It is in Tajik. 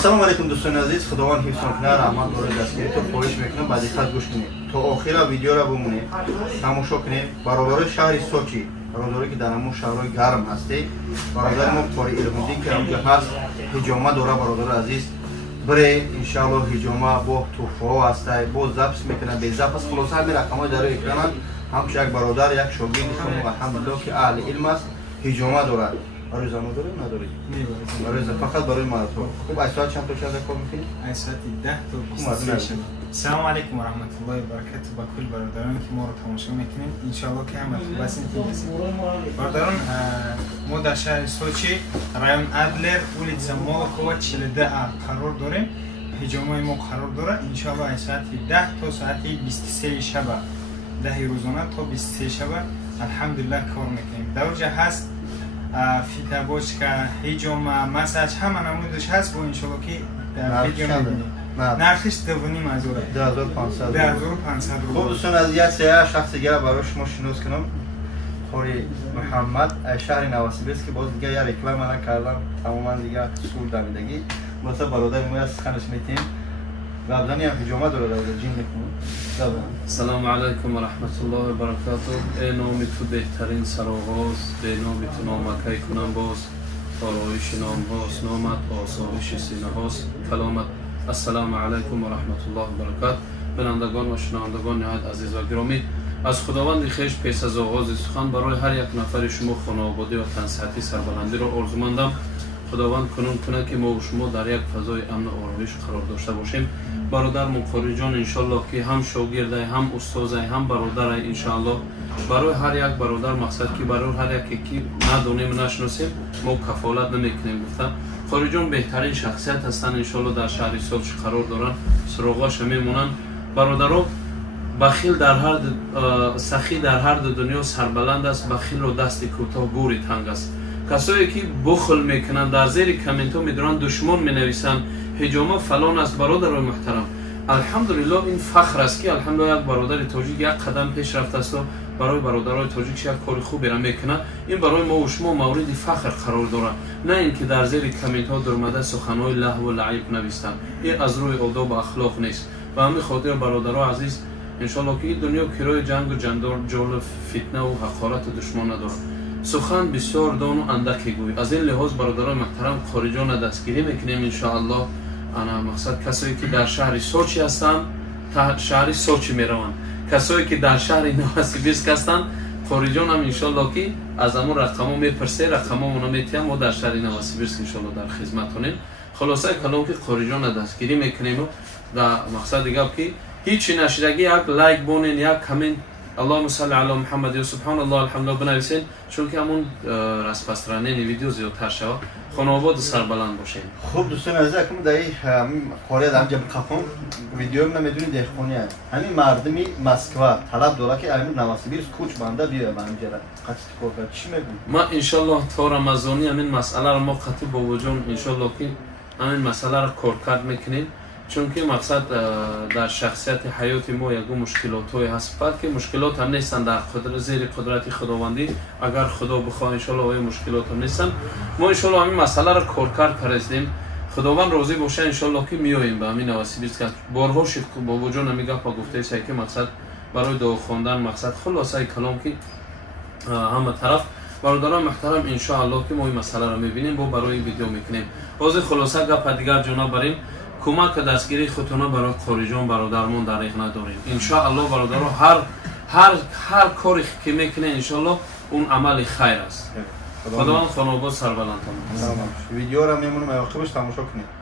Assalomu alaykum do'stlar aziz, Xudovand hifzon kune, rahmat dore dastgiri to xohish mekunam ba'di xat go'sh kuned. To oxira videora bumune, тамошо кунед. Бародари шаҳри Сочи, бародаре ки дар ҳамон шаҳрҳои гарм ҳастед, бародари мо Қори Илмуддин ки ҳамҷо ҳаст, ҳиҷома дора бародари азиз. Бире иншааллоҳ ҳиҷома бо туҳфаҳо ҳастай, бо запис мекунад, бе запис хулоса ҳамин рақамҳои дар экрананд. Ҳамчо як бародар, як шогирди худмо алҳамдулиллоҳ ки аҳли илм аст, ҳиҷома дорад. برای زمان داری نداری؟ برای زمان فقط برای مردم. خوب از ساعت چند تا چه کار میکنی؟ از ساعت 10 تا 23 شب. سلام علیکم و رحمت الله و برکاته با کل برادران که ما رو تماشا میکنیم. ان شاء الله که هم بس انتظار برادران ما در شهر سوچی رایون ادلر ولید زمالکووا 42 قرار داریم. حجامای ما قرار داره. ان شاء الله از ساعت 10 تا ساعت 23 شب 10 روزانه تا 23 شب الحمدلله کار میکنیم. درجه هست فیتا بوشکا هیجوما مساج همه نمودش هست با انشالله که در ویدیو میبینیم. نرخش دوونیم از اوره 2500 رو. خب دوستان از یک سیاه شخص دیگر برای شما شناس کنم. خوری محمد شهر نواسیبیرسک که باز دیگه یه رکلام من کردم تماما دیگه سول دمیدگی مثلا برادر ما از خانش میتیم قبلا هم هجومه داره در جین نکنم. سلام علیکم و رحمت الله و برکاته. به نام تو بهترین سرآغاز، به نام تو نامکی کنم باز، آرایش نام هاست، نامت آسایش سینه هاست، کلامت. السلام علیکم و رحمت الله و برکاته. بینندگان و شنوندگان نهایت عزیز و گرامی، از خداوند خویش پس از آغاز سخن برای هر یک نفر شما خانواده و تنصیحاتی سربلندی را آرزومندم. خداوند کنه که ما و شما در یک فضای امن و آرامش قرار داشته باشیم. برادر مقاری جان انشالله که هم شاگرده هم استاده هم برادر انشالله برای هر یک برادر مقصد که برای هر یکی که ندونیم نشناسیم ما کفالت نمیکنیم. گفتم قاری جان بهترین شخصیت هستن انشالله در شهر سوچ قرار دارن، سراغاش میمونن. برادرها بخیل در هر سخی در هر دنیا سربلند است، بخیل رو دست کوتاه گوری تنگ است. کسایی که بخل میکنن در زیر کامنت ها میدونن دشمن مینویسن هجومه فلان است. برادرای محترم الحمدلله این فخر است که الحمدلله یک برادر تاجیک یک قدم پیش رفته است و برای برادرای تاجیک یک کار خوبی را میکنه. این برای ما و شما مورد فخر قرار داره، نه اینکه در زیر کامنت ها درآمده سخنهای لهو و لعیب نوشتن. این از روی آداب و اخلاق نیست. و همین خاطر برادرای عزیز انشالله که این دنیا کرای جنگ و جنجال فتنه و حقارت دشمن نداره. سخن بسیار دان و اندکی گوی. از این لحاظ برادران محترم قاری جان دستگیری میکنیم انشاءالله. انا مقصد کسایی که در شهر سوچی هستن تا شهر سوچی میروند، کسایی که در شهر نواسیبیرسک هستن قاری جان هم انشاءالله که از همون رقمو میپرسه، رقممون رو میتیم ما در شهر نواسیبیرسک انشاءالله در خدمت کنیم. خلاصه کلام که قاری جان دستگیری میکنیم و مقصد دیگه که هیچی نشدگی یک لایک بونین، یک کامنت اللهم صل علی محمد و سبحان الله الحمدلله بنویسین، چون که همون رسپسترانه ویدیو زیادتر شود خانواده سربلند باشین. خوب دوستان عزیز اکنون در این قاره در همجا بقفم ویدیو من میدونی دهخونی هست. همین مردمی مسکوا طلب داره که همین نواسیبیرسک کوچ بنده بیاید به همجا قطعی کار کرد. چی میگویی؟ ما انشالله تا رمضانی همین مسئله را ما قطعی با وجود انشالله که همین مسئله را کارکرد میکنیم. چون که مقصد در شخصیت حیات ما یک مشکلات های هست که مشکلات هم نیستن در زیر قدرت خداوندی. اگر خدا بخواد انشالله های مشکلات هم نیستن. ما انشالله همین مسئله را کارکرد کردیم. خداوند راضی باشه انشالله که میاییم به همین نواسیبیرسک. بارها شد با وجود نمیگه پا گفته است که مقصد برای دعا خواندن مقصد خلاصه کلام که همه طرف برادران محترم انشالله که ما این مسئله را میبینیم با برای ویدیو میکنیم. باز خلاصه گپ دیگر جناب بریم کمک دستگیری خودتون برای قاری جان برادرمون دریغ نداریم. انشاءالله برادرها هر کاری که میکنه انشاءالله اون عمل خیر است. خداوند خانواده سربلند کنه. ویدیو را میمونم عاقبش تماشا کنید.